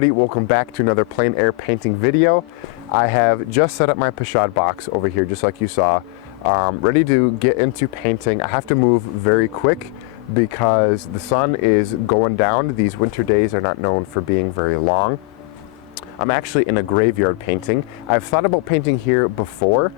everybody, welcome back to another plein air painting video. I have just set up my pochade box over here, just like you saw, ready to get into painting. I have to move very quick because the sun is going down. These winter days are not known for being very long. I'm actually in a graveyard painting. I've thought about painting here before,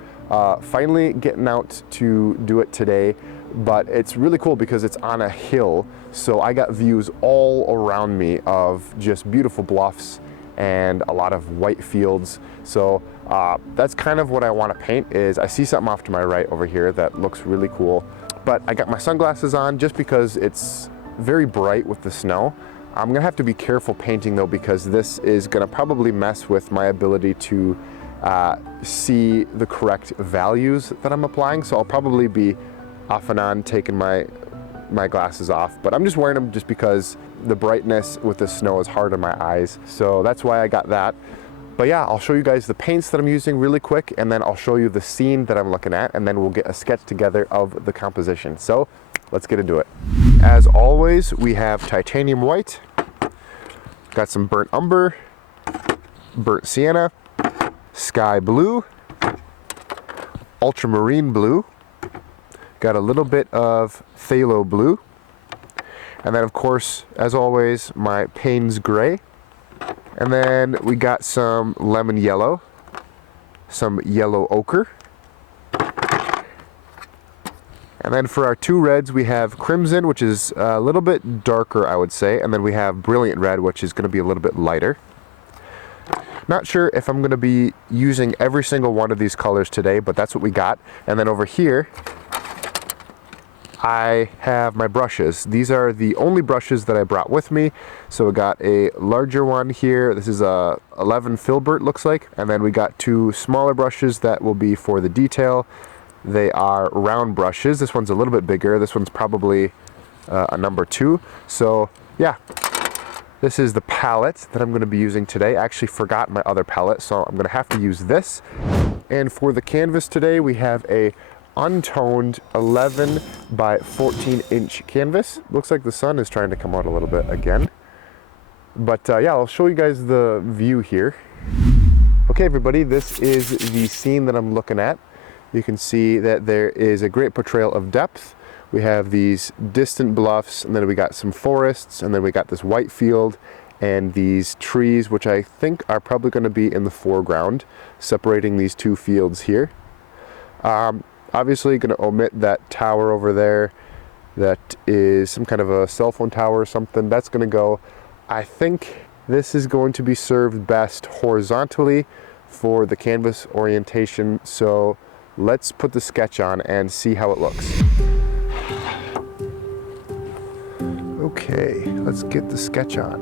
finally getting out to do it today, but it's really cool because it's on a hill, so I got views all around me of just beautiful bluffs and a lot of white fields. So that's kind of what I want to paint. Is I see something off to my right over here that looks really cool, but I got my sunglasses on just because it's very bright with the snow. I'm gonna have to be careful painting though, because this is gonna probably mess with my ability to see the correct values that I'm applying. So I'll probably be off and on taking my glasses off, but I'm just wearing them just because the brightness with the snow is hard on my eyes. So that's why I got that. But yeah, I'll show you guys the paints that I'm using really quick, and then I'll show you the scene that I'm looking at, and then we'll get a sketch together of the composition. So let's get into it. As always, we have titanium white, got some burnt umber, burnt sienna, sky blue, ultramarine blue, got a little bit of phthalo blue, and then of course, as always, my Payne's gray, and then we got some lemon yellow, some yellow ochre, and then for our two reds we have crimson, which is a little bit darker, I would say, and then we have brilliant red, which is going to be a little bit lighter. Not sure if I'm going to be using every single one of these colors today, but that's what we got. And then over here I have my brushes. These are the only brushes that I brought with me. So we got a larger one here. This is a 11 filbert, looks like. And then we got two smaller brushes that will be for the detail. They are round brushes. This one's a little bit bigger. This one's probably a number 2. So yeah, this is the palette that I'm going to be using today. I actually forgot my other palette, so I'm going to have to use this. And for the canvas today, we have a untoned 11 by 14 inch canvas. Looks like the sun is trying to come out a little bit again. But yeah, I'll show you guys the view here. Okay everybody, this is the scene that I'm looking at. You can see that there is a great portrayal of depth. We have these distant bluffs, and then we got some forests, and then we got this white field and these trees, which I think are probably going to be in the foreground, separating these two fields here. Obviously going to omit that tower over there. That is some kind of a cell phone tower or something. That's going to go. I think this is going to be served best horizontally for the canvas orientation. So let's put the sketch on and see how it looks. Okay, let's get the sketch on.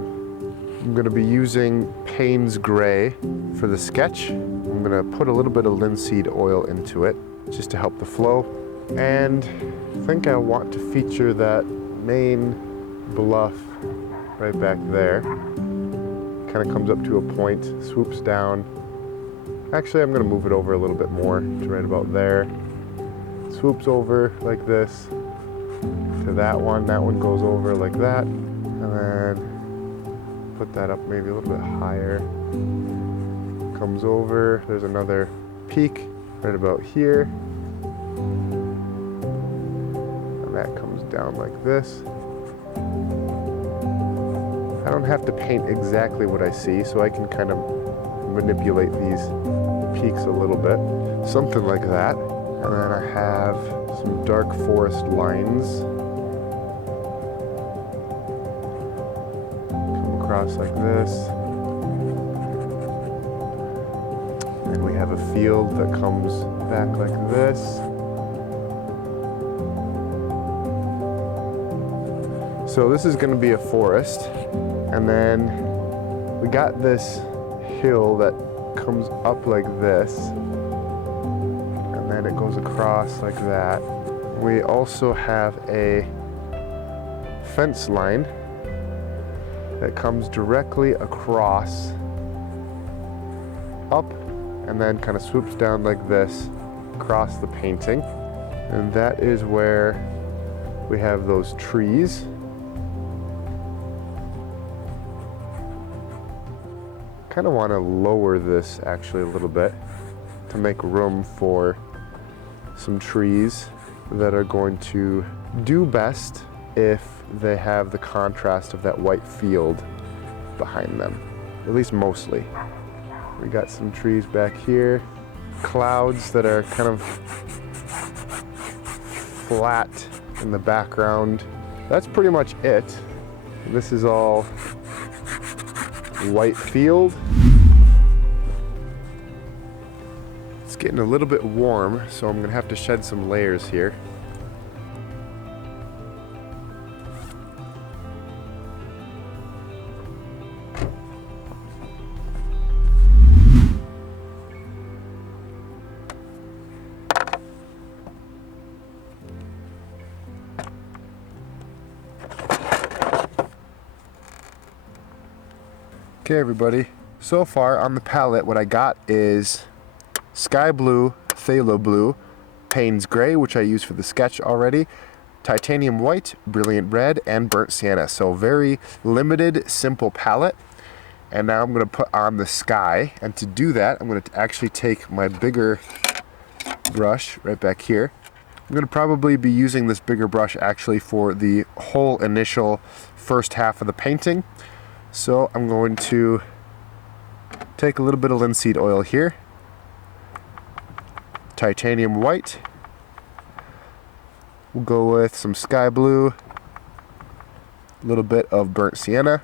I'm going to be using Payne's gray for the sketch. I'm going to put a little bit of linseed oil into it just to help the flow. And I think I want to feature that main bluff right back there. Kind of comes up to a point, swoops down. Actually, I'm going to move it over a little bit more to right about there. Swoops over like this to that one. That one goes over like that. And then put that up maybe a little bit higher. Comes over. There's another peak right about here. And that comes down like this. I don't have to paint exactly what I see, so I can kind of manipulate these peaks a little bit. Something like that. And then I have some dark forest lines. Come across like this. And we have a field that comes back like this. So this is going to be a forest. And then we got this hill that comes up like this. And then it goes across like that. We also have a fence line that comes directly across, up, and then kind of swoops down like this across the painting. And that is where we have those trees. Kind of want to lower this actually a little bit to make room for some trees that are going to do best if they have the contrast of that white field behind them, at least mostly. We got some trees back here, clouds that are kind of flat in the background. That's pretty much it. This is all white field. It's getting a little bit warm, so I'm gonna have to shed some layers here. Okay everybody, so far on the palette what I got is sky blue, phthalo blue, Payne's gray, which I used for the sketch already, titanium white, brilliant red, and burnt sienna. So very limited, simple palette. And now I'm going to put on the sky, and to do that I'm going to actually take my bigger brush right back here. I'm going to probably be using this bigger brush actually for the whole initial first half of the painting. So I'm going to take a little bit of linseed oil here, titanium white, we'll go with some sky blue, a little bit of burnt sienna,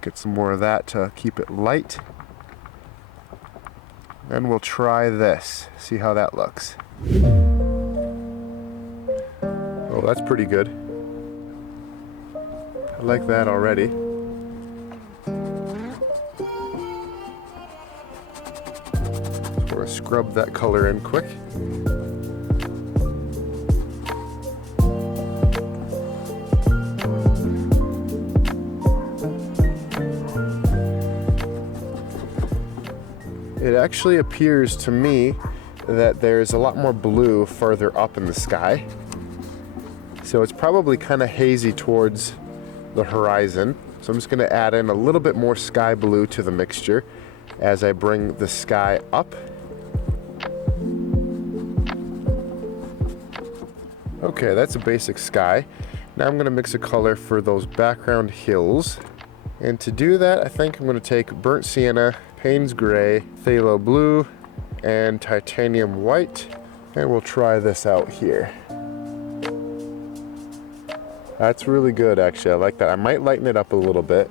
get some more of that to keep it light, and we'll try this, see how that looks. Oh, that's pretty good. I like that already. Just want to scrub that color in quick. It actually appears to me that there's a lot more blue farther up in the sky. So it's probably kind of hazy towards the horizon. So I'm just going to add in a little bit more sky blue to the mixture as I bring the sky up. Okay, that's a basic sky. Now I'm going to mix a color for those background hills. And to do that, I think I'm going to take burnt sienna, Payne's gray, phthalo blue, and titanium white. And we'll try this out here. That's really good, actually. I like that. I might lighten it up a little bit.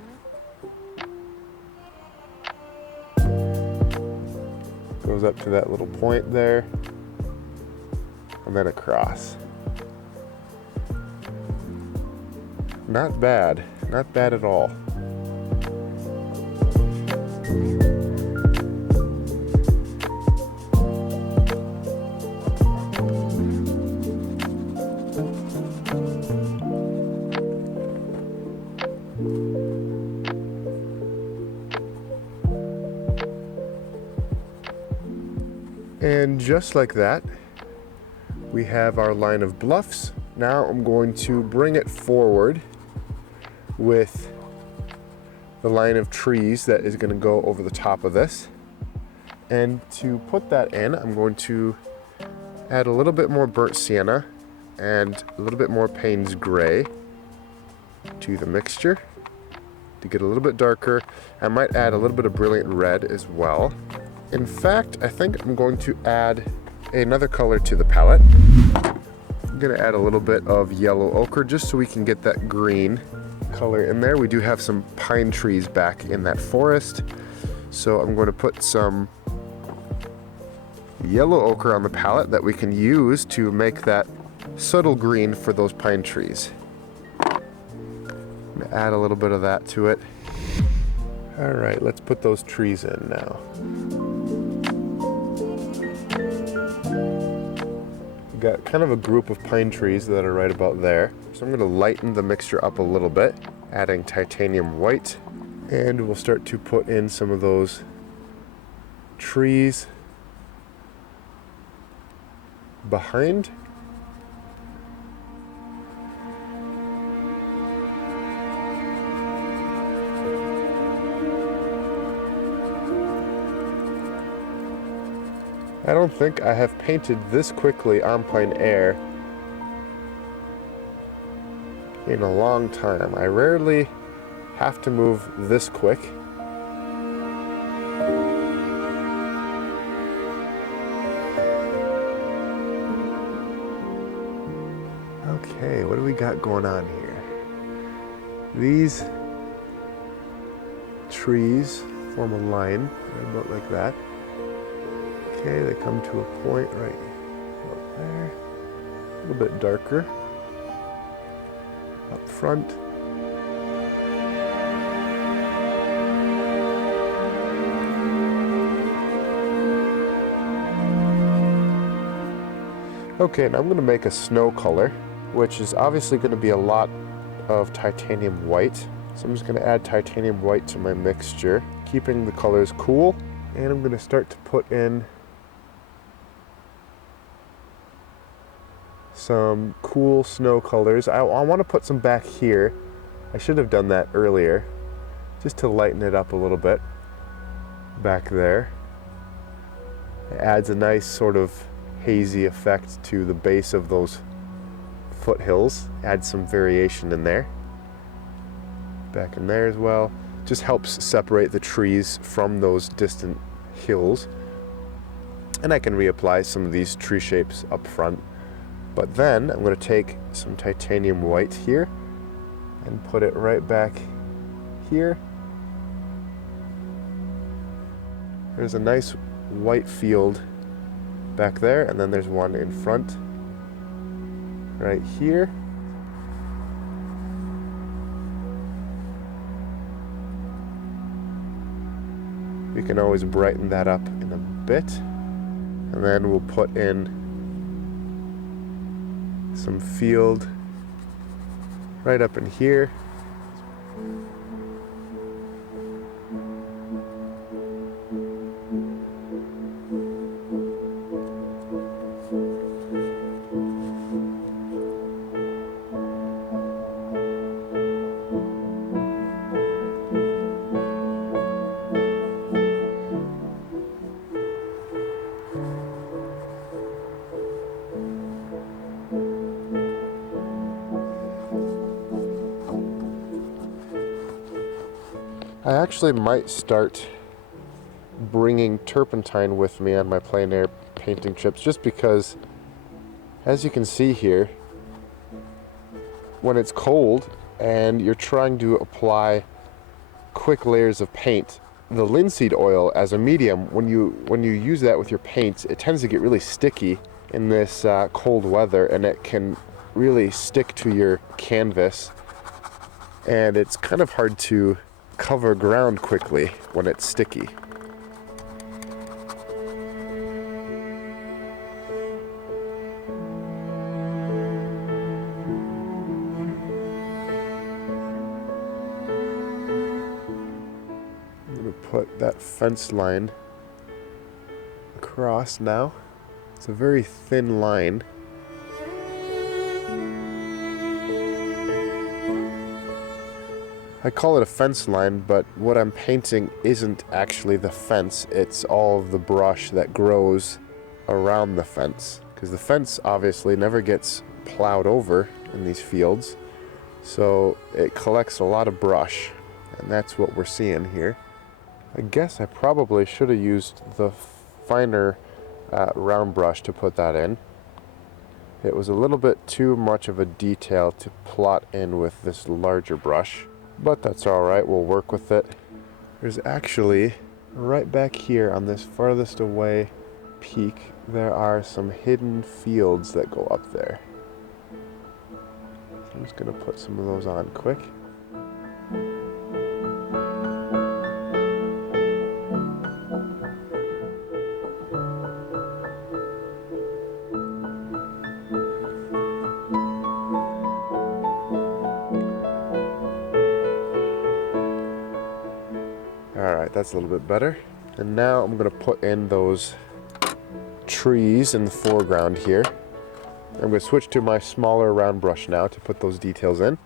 Goes up to that little point there, and then across. Not bad. Not bad at all. And just like that, we have our line of bluffs. Now I'm going to bring it forward with the line of trees that is going to go over the top of this. And to put that in, I'm going to add a little bit more burnt sienna and a little bit more Payne's gray to the mixture to get a little bit darker. I might add a little bit of brilliant red as well. In fact, I think I'm going to add another color to the palette. I'm going to add a little bit of yellow ochre just so we can get that green color in there. We do have some pine trees back in that forest, so I'm going to put some yellow ochre on the palette that we can use to make that subtle green for those pine trees. I'm going to add a little bit of that to it. All right, let's put those trees in now. We've got kind of a group of pine trees that are right about there. So I'm going to lighten the mixture up a little bit, adding titanium white, and we'll start to put in some of those trees behind. I don't think I have painted this quickly on plein air in a long time. I rarely have to move this quick. Okay, what do we got going on here? These trees form a line right about like that. Okay, they come to a point right up there. A little bit darker up front. Okay, now I'm going to make a snow color, which is obviously going to be a lot of titanium white. So I'm just going to add titanium white to my mixture, keeping the colors cool. And I'm going to start to put in some cool snow colors. I want to put some back here. I should have done that earlier, just to lighten it up a little bit back there. It adds a nice sort of hazy effect to the base of those foothills. Adds some variation in there. Back in there as well. Just helps separate the trees from those distant hills. And I can reapply some of these tree shapes up front. But then I'm going to take some titanium white here and put it right back here. There's a nice white field back there, and then there's one in front right here. We can always brighten that up in a bit, and then we'll put in some field right up in here. I actually might start bringing turpentine with me on my plein air painting trips, just because, as you can see here, when it's cold and you're trying to apply quick layers of paint, the linseed oil as a medium, when you use that with your paints, it tends to get really sticky in this cold weather, and it can really stick to your canvas, and it's kind of hard to cover ground quickly when it's sticky. I'm going to put that fence line across now. It's a very thin line. I call it a fence line, but what I'm painting isn't actually the fence. It's all of the brush that grows around the fence, because the fence obviously never gets plowed over in these fields, so it collects a lot of brush, and that's what we're seeing here. I guess I probably should have used the finer round brush to put that in. It was a little bit too much of a detail to plot in with this larger brush. But that's alright, we'll work with it. There's actually, right back here on this farthest away peak, there are some hidden fields that go up there. So I'm just going to put some of those on quick. Alright, that's a little bit better. And now I'm going to put in those trees in the foreground here. I'm going to switch to my smaller round brush now to put those details in.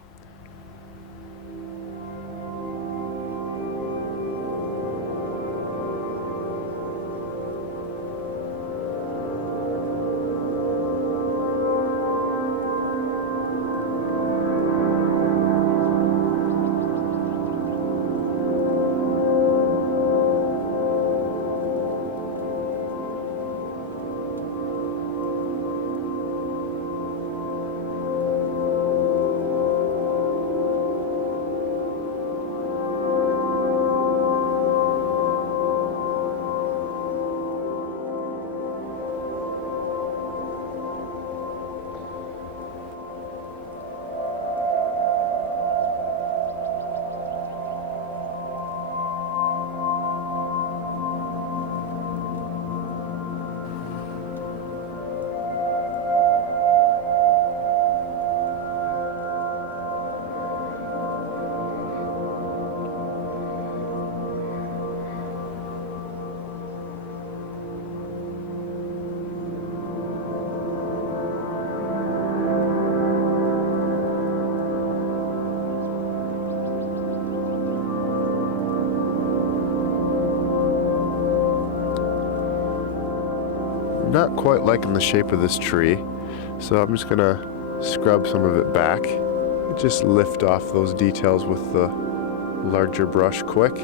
not quite liking the shape of this tree, so I'm just gonna scrub some of it back. Just lift off those details with the larger brush quick.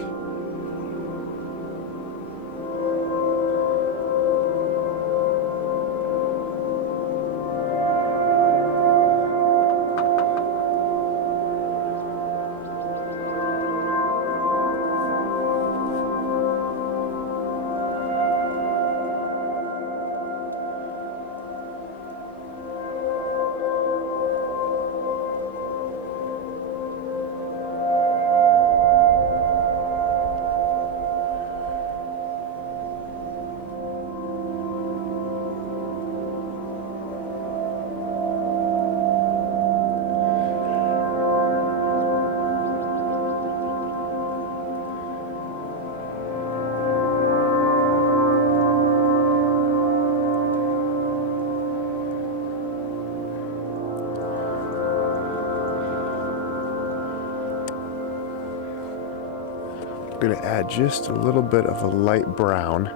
I'm going to add just a little bit of a light brown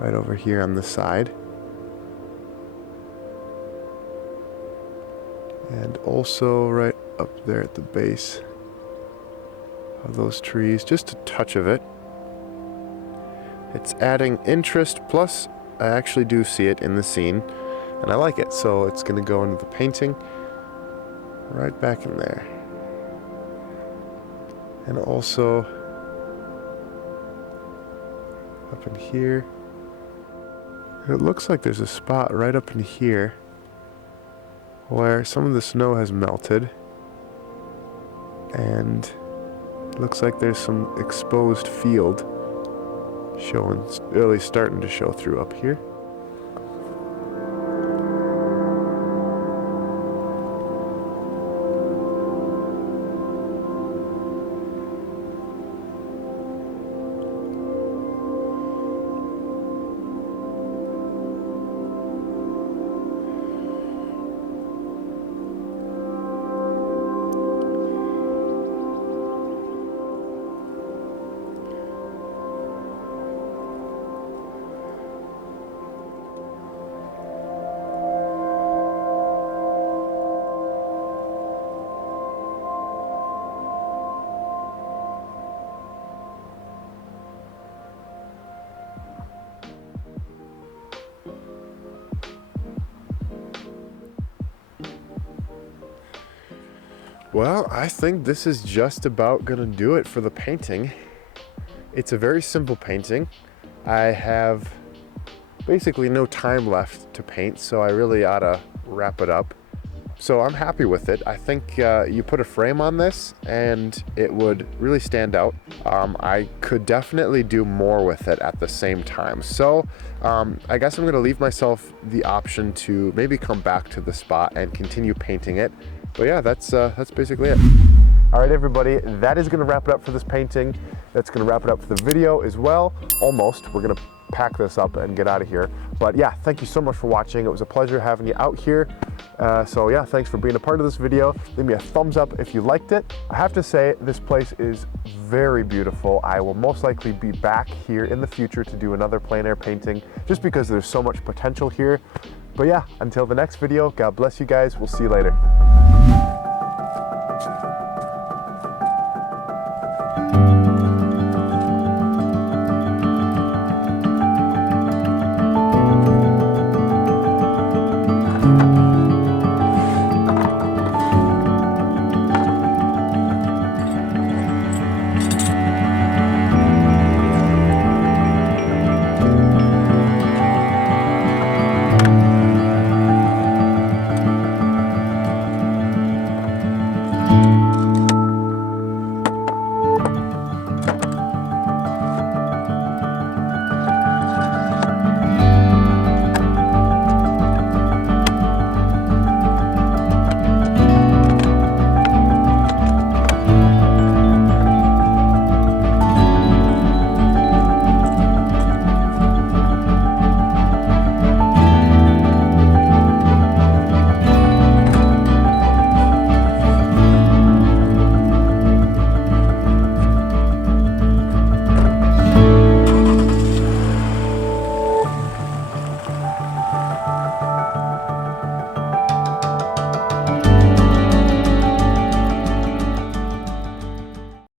right over here on the side. And also right up there at the base of those trees, just a touch of it. It's adding interest, plus I actually do see it in the scene and I like it, so it's going to go into the painting right back in there. And also up in here. It looks like there's a spot right up in here where some of the snow has melted, and it looks like there's some exposed field showing, really starting to show through up here. Well, I think this is just about gonna do it for the painting. It's a very simple painting. I have basically no time left to paint, so I really ought to wrap it up. So I'm happy with it. I think you put a frame on this and it would really stand out. I could definitely do more with it at the same time. So I guess I'm gonna leave myself the option to maybe come back to the spot and continue painting it. But yeah, that's basically it. All right, everybody, that is gonna wrap it up for this painting. That's gonna wrap it up for the video as well. Almost. We're gonna pack this up and get out of here. But yeah, thank you so much for watching. It was a pleasure having you out here. So yeah, thanks for being a part of this video. Leave me a thumbs up if you liked it. I have to say, this place is very beautiful. I will most likely be back here in the future to do another plein air painting, just because there's so much potential here. But yeah, until the next video, God bless you guys. We'll see you later.